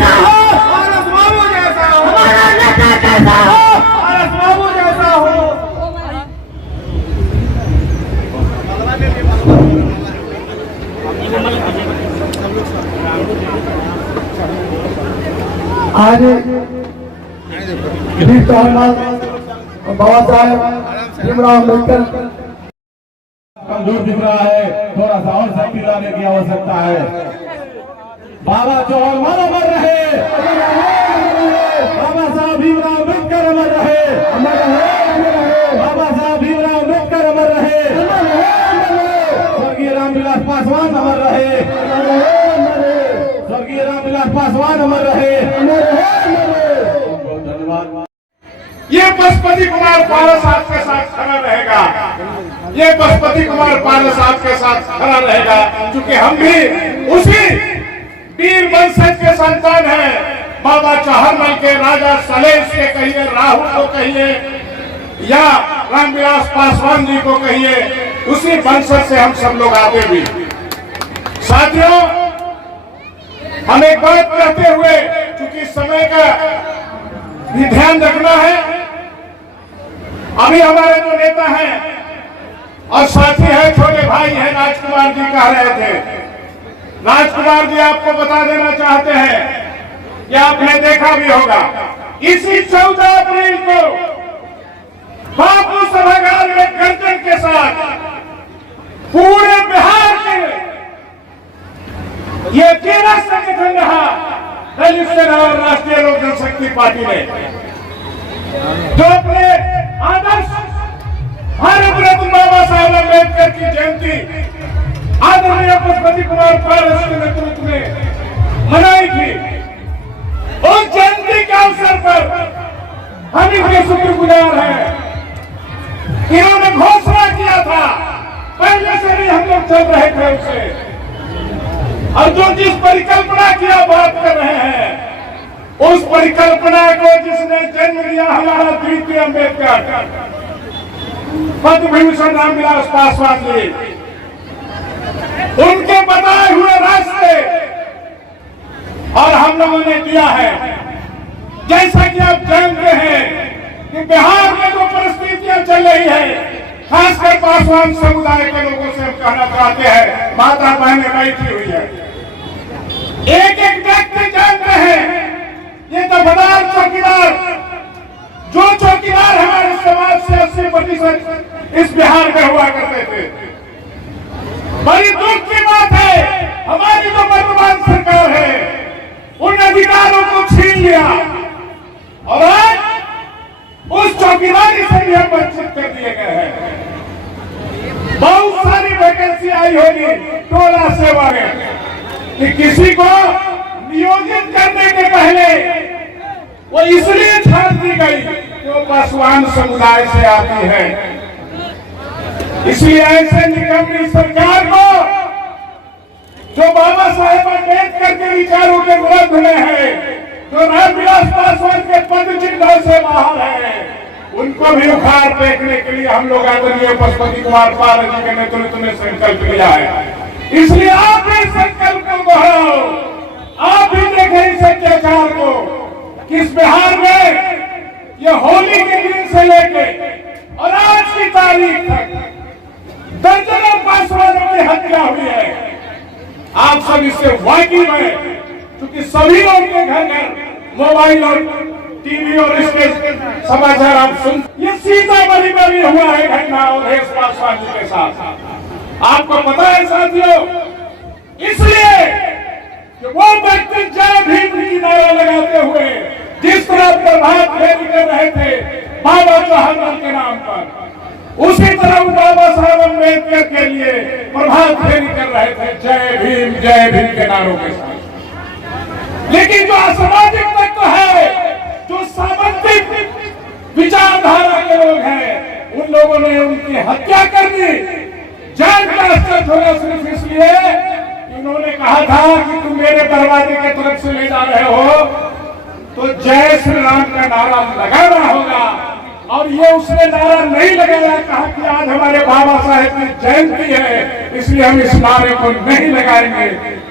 कैसा हो, आरएस बाबू जैसा हो, हमारा नेता कैसा हो, आरएस बाबू जैसा हो। आज बाबा साहेब भीमराव अम्बेडकर कमजोर दिख रहा है, थोड़ा सा और शक्ति लाने की आवश्यकता है। बाबा चौहान अमर रहे, बाबा साहब भीमराव अम्बेडकर अमर रहे, बाबा साहब भीमराव अम्बेडकर अमर रहे, स्वर्गीय रामविलास पासवान अमर रहे, स्वर्गीय रामविलास पासवान अमर रहे। धन्यवाद। ये पशुपति कुमार पारस आपके साथ खड़ा रहेगा, ये पशुपति कुमार पारस आपके साथ खड़ा रहेगा, क्योंकि हम भी उसी वीर वंशज के संतान हैं। बाबा चौहान के, राजा सलेश के कहिए, राहुल को कहिए या रामविलास पासवान जी को कहिए, उसी वंशज से हम सब लोग आते भी। साथियों, हम एक बात कहते हुए, क्योंकि समय का भी ध्यान रखना है, अभी हमारे जो नेता हैं और साथी हैं, छोटे भाई हैं, राजकुमार जी कह रहे थे। राजकुमार जी आपको बता देना चाहते हैं कि आपने देखा भी होगा, इसी 14 अप्रैल को बापू सभागार में गर्जन के साथ पूरे बिहार के ये अकेला संगठन रहा दलित सेना और राष्ट्रीय लोक जनशक्ति पार्टी ने, जो अपने आदर्श भारत रत्न बाबा साहब अम्बेडकर की जयंती आदरणीय पशुपति कुमार पारस के नेतृत्व में मनाई थी। उस जयंती के अवसर पर हम इनके शुक्रगुजार हैं। इन्होंने घोषणा किया था, पहले से भी हम लोग चल रहे थे उसे, और जो जिस परिकल्पना की आप बात कर रहे हैं, उस परिकल्पना को जिसने जन्म दिया हमारा द्वितीय अम्बेडकर पद्म विभूषण रामविलास पासवान जी, उनके बताए हुए रास्ते और हम लोगों ने दिया है। जैसा कि आप जानते हैं कि बिहार में जो परिस्थितियां चल रही है, खासकर पासवान समुदाय के लोगों से हम कहना चाहते हैं, माता बहनें बैठी हुई है, एक एक व्यक्ति जानते हैं, ये दफदार चौकीदार, जो चौकीदार हमारे समाज से 80% इस बिहार में हुआ करते थे। बड़ी दुख की बात है, हमारी जो वर्तमान सरकार है, उन अधिकारों को छीन लिया और आज उस चौकीदारी से भी हम वंचित कर दिए गए हैं। बहुत सारी वैकेंसी आई होगी टोला सेवा में, कि किसी को नियोजित करने के पहले वो इसलिए छाट दी गई कि वो पासवान समुदाय से आती है। इसलिए ऐसे निकम्मी सरकार को, जो बाबा साहेब अम्बेडकर के विचारों के विरोध में है, जो रामविलास पासवान के पद चिन्ह से बाहर है, उनको भी उखाड़ फेंकने के लिए हम लोग आदरणीय पशुपति कुमार पारस जी के नेतृत्व में संकल्प लिया है। इसलिए आप भी संकल्प को दोहराओ, आप भी देखें इस अत्याचार को, किस बिहार में ये होली के दिन से लेके और आज की तारीख तक दर्जनों पासवानों की हत्या हुई है। आप सब इससे वाकिफ हैं, क्योंकि सभी लोग के घर घर मोबाइल और टीवी और इसके समाचार आप सुन। ये सीतामढ़ी में भी हुआ है घटना अवधेश पासवान जी के साथ, आपको पता है साथियों। इसलिए कि वो व्यक्ति जय भीम की नारा लगाते हुए जिस तरह प्रभात फेरी कर रहे थे बाबा चौहान के नाम पर, उसी तरह बाबा साहब अम्बेडकर के लिए प्रभात फेरी कर रहे थे जय भीम के नारों के साथ। लेकिन जो असामाजिक तत्व है, जो सामंतिक विचारधारा के लोग हैं, उन लोगों ने उनकी हत्या कर दी। जान का अस्तर होगा सिर्फ इसलिए उन्होंने कहा था कि तुम मेरे दरवाजे के तरफ से ले जा रहे हो तो जय श्री राम का नारा लगाना होगा, और ये उसने नारा नहीं लगाया। कहा कि आज हमारे बाबा साहेब की जयंती है, इसलिए हम इस नारे को नहीं लगाएंगे।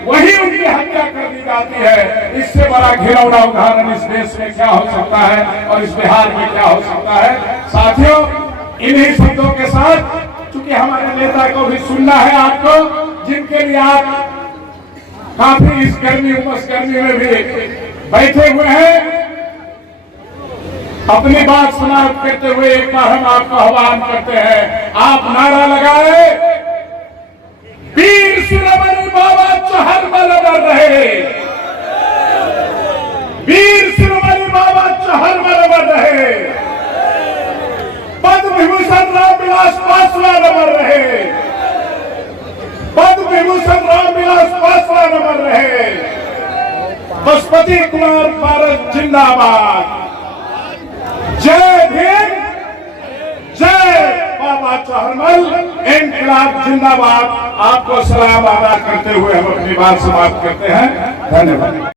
वही उनकी हत्या कर दी जाती है। इससे बड़ा घिनौना उदाहरण इस देश में क्या हो सकता है और इस बिहार में क्या हो सकता है। साथियों, इन्हीं शब्दों के साथ, चूंकि हमारे नेता को भी सुनना है आपको, जिनके लिए आप काफी इस गर्मी उमस गर्मी में भी बैठे हुए हैं, अपनी बात समाप्त करते हुए एक बार हम आपको आह्वान करते हैं, आप नारा लगाए, वीर शिरोमणि बाबा चौहर मल अमर रहे, वीर शिरोमणि बाबा चौहर मल अमर रहे, पद्म विभूषण रामविलास पासवान अमर रहे, पद्म विभूषण रामविलास पासवान अमर रहे, पशुपति कुमार भारत जिंदाबाद। जय भीम, जय बाबा चौहरमल, इनकलाब जिंदाबाद। आपको सलाम अदा करते हुए हम अपनी बात समाप्त करते हैं। धन्यवाद।